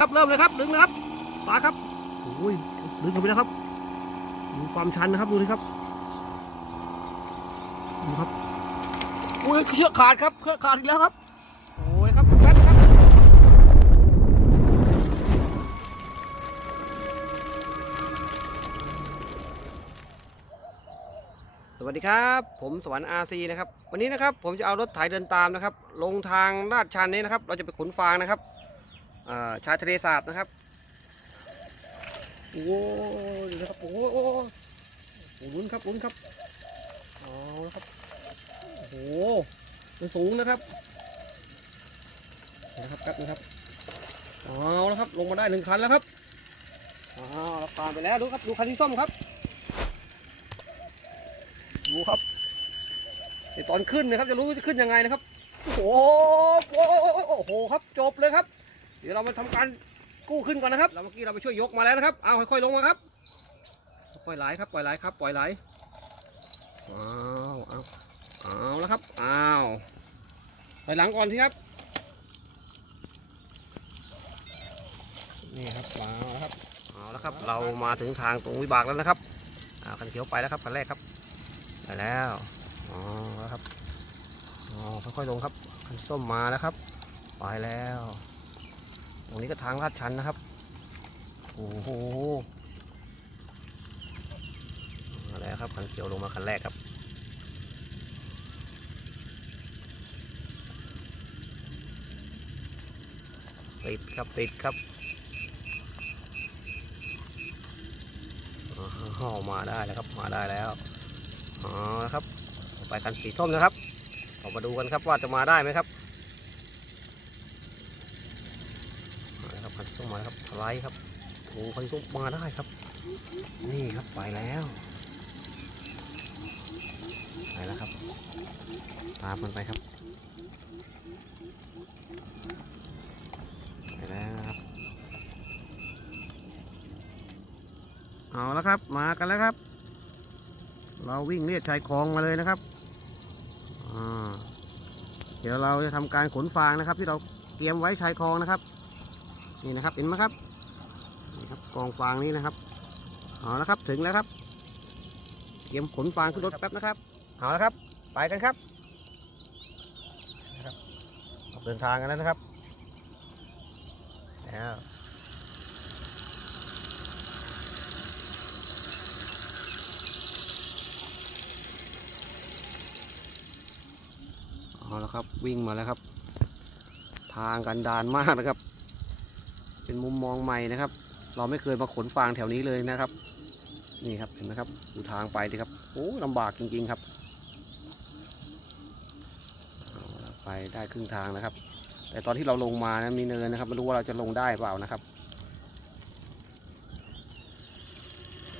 ครับเริ่มเลยครับดึงนะครับปลาครับโอ้ยดึงเข้าไปแล้วครับดูความชันนะครับดูเลยครับดูครับโอ้ยเชือกขาดครับเชือกขาดอีกแล้วครับโอ้ยครับแป๊บครับสวัสดีครับ ผมสวรรค์อาซีนะครับ วันนี้นะครับผมจะเอารถไถเดินตามนะครับ ลงทางลาดชันนี้นะครับ เราจะไปขนฟางนะครับ ชายทะเลสาบนะครับ โอ้ยนะครับโอ้โหโอ้โหโอ้โหลุ้นครับลุ้นครับเอาละครับโอ้โหมันสูงนะครับนะครับแป๊บนะครับเอาและครับลงมาได้หนึ่งคันแล้วครับเอาละผ่านไปแล้วดูครับดูคันที่ส้มครับดูครับตอนขึ้นนะครับจะรู้จะขึ้นยังไงนะครับโอ้โหโอ้โหโอ้โหครับจบเลยครับ เดี๋ยวเรามาทำการกู้ขึ้นก่อนนะครับเราเมื่อกี้เราไปช่วยยกมาแล้วนะครับ เอาค่อยๆลงมาครับ ปล่อยไหลครับ ปล่อยไหลครับ ปล่อยไหลอ้าวเอาเอาแล้วครับอ้าวถอยหลังก่อนทีครับ นี่ครับมาแล้วครับ เอาแล้วครับ เรามาถึงทางตรงวิบากแล้วนะครับอาคันเขียวไปแล้วครับคันแรกครับ ไปแล้ว อ๋อแล้วครับ อ๋อค่อยๆลงครับ คันส้มมาแล้วครับ ไปแล้ว ตรงนี้ก็ทางลาดชันนะครับ โอ้โหมาแล้วครับคันเขียวลงมาคันแรกครับติดครับติดครับอ๋อมาได้แล้วครับมาได้แล้วอ๋อครับ ไปคันสีส้มนะครับเรามาดูกันครับว่าจะมาได้ไหมครับ มาแล้วครับคันส้ มาครับทลครับโอ้คันส้มาได้ครับ นี่ครับไปแล้วไปแล้วครับ ตามมันไปครับไปแล้วครับ เอาแล้วครับมากันแล้วครับ เราวิ่งเลียดชายคลองมาเลยนะครับเดี๋ยวเราจะทำการขนฟางนะครับ ที่เราเตรียมไว้ชายคลองนะครับ นี่นะครับเห็นไหมครับนี่ครับกองฟางนี้นะครับเอาละครับถึงแล้วครับเตรียมขนฟางขึ้นรถแป๊บนะครับเอาละครับ ไปกันครับนะครับออกเดินทางกันแล้วนะครับแล้วเอาละครับวิ่งมาแล้วครับ ทางกันดานมากนะครับ เป็นมุมมองใหม่นะครับ เราไม่เคยมาขนฟางแถวนี้เลยนะครับ นี่ครับเห็นไหมครับดูทางไปดิครับโอ้ลำบากจริงๆครับไปได้ครึ่งทางนะครับ แต่ตอนที่เราลงมานะมีเนินนะครับไม่รู้ว่าเราจะลงได้เปล่านะครับ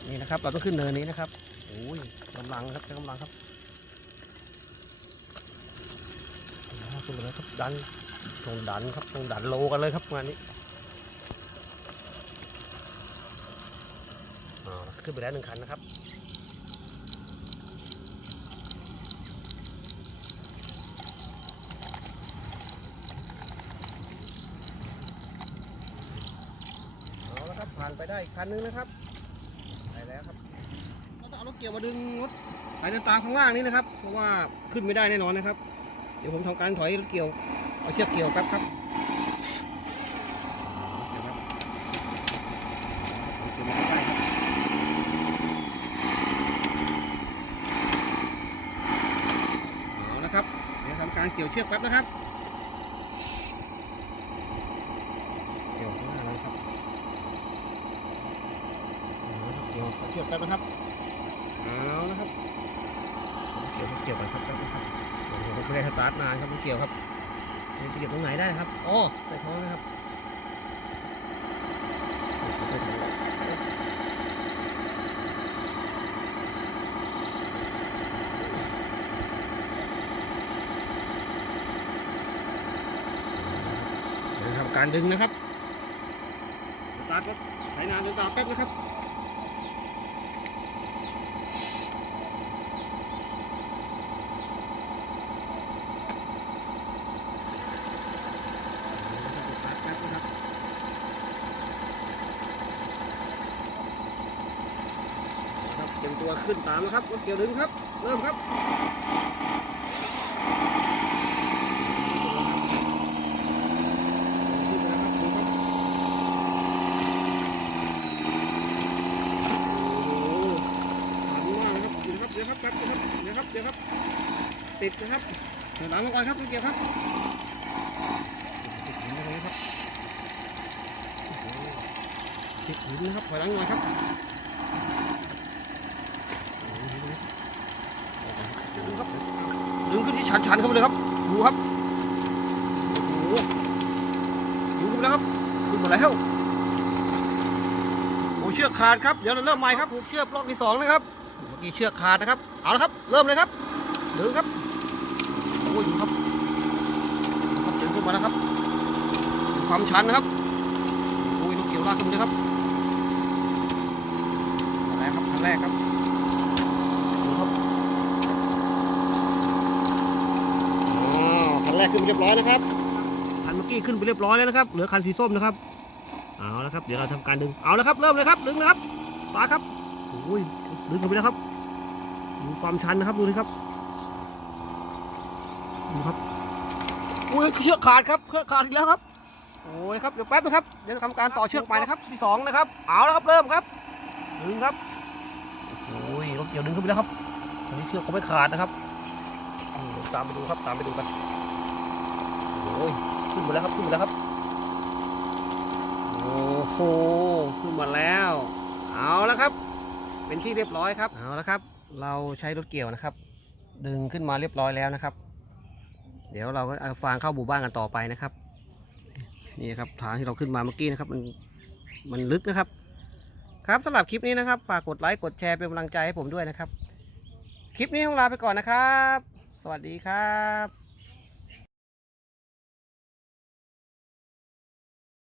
นี่นะครับเราต้องขึ้นเนินนี้นะครับโอ้ยกำลังครับใช้กำลังครับเอาขึ้นเลยครับดันตรงดันครับตรงดันโลกันเลยครับงานนี้ อ่า ขึ้นไปแล้วหนึ่งคันนะครับเอาละครับผ่านไปได้คันนึงนะครับไปแล้วครับเราต้องเอารถเกี่ยวมาดึงรถไปเดินตามข้างล่างนี้นะครับ เพราะว่าขึ้นไม่ได้แน่นอนนะครับ เดี๋ยวผมทำการถอยรถเกี่ยวเอาเชือกเกี่ยวแป๊บครับเดี๋ยวครับเอาเกี่ยวมาใกล้ๆครับ เอานะครับ เกี่ยวเชือกแป๊บนะครับเกี่ยวข้างหน้าแล้วครับเลยครับเกี่ยวเชือกแป๊บนะครับเอานะครับเกี่ยวเกี่ยวไปครับแป๊บนะครับโอ้โหไม่ได้สตาร์ทนานครับไม่เกี่ยวครับเกี่ยวตรงไหนได้ครับอ๋อใส่ท้องนะครับ การดึงนะครับสตาร์ทรถใช้นานจนตาแป๊บนะครับเป็นตัวขึ้นตามนะครับรถเกี่ยวดึงครับ เริ่มครับ ติดนะครับเดี๋ยวหลังลงก่อนครับรถเกี่ยวครับติดหินตรงนี้ครับโอ้โหติดหินนะครับถอยหลังหน่อยครับดึงครับดึงขึ้นที่ชันๆเข้าไปเลยครับดูครับโอ้โหดึงขึ้นไปแล้วครับขึ้นมาแล้วโอ้เชือกขาดครับเดี๋ยวเราเริ่มใหม่ครับผูกเชือกรอบที่สองนะครับเมื่อกี้เชือกขาดนะครับเอาละครับ เริ่มเลยครับ ดึงครับโอ้ยดูครับครับดึงขึ้นมาแล้วครับดูความชันนะครับโอ้ยลูกเกี่ยวลากขึ้นมาเลยครับนแรกครับขั้นแรกครับดูครับอ๋อคันแรกขึ้นไปเรียบร้อยนะครับคันเมื่อกี้ขึ้นไปเรียบร้อยแล้วนะครับเหลือคันสีส้มนะครับเอาละครับเดี๋ยวเราทำการดึงเอาละครับเริ่มเลยครับดึงนะครับปลาครับโอ้ยดึงเข้าไปแล้วครับดูความชันนะครับดูดิครับ ดูครับโอ้ยเชือกขาดครับเชือกขาดอีกแล้วครับโอ้ยครับเดี๋ยวแป๊บนะครับเดี๋ยวทำการต่อเชือกใหม่นะครับที่สองนะครับเอาและครับเริ่มครับดึงครับโอ้ยรถเกี่ยวดึงขึ้นไปแล้วครับตอนนี้เชือกก็ไม่ขาดนะครับตามไปดูครับตามไปดูกันโอ้ยขึ้นมาแล้วครับขึ้นมาแล้วครับโอ้โหขึ้นมาแล้ว เอาแล้วครับ เป็นที่เรียบร้อยครับเอาแล้วครับ เราใช้รถเกี่ยวนะครับ ดึงขึ้นมาเรียบร้อยแล้วนะครับ เดี๋ยวเราก็เอาฟางเข้าหมู่บ้านกันต่อไปนะครับนี่ครับทางที่เราขึ้นมาเมื่อกี้นะครับ มันมันลึกนะครับ ครับสำหรับคลิปนี้นะครับฝากกดไลค์กดแชร์เป็นกำลังใจให้ผมด้วยนะครับ คลิปนี้ต้องลาไปก่อนนะครับ สวัสดีครับ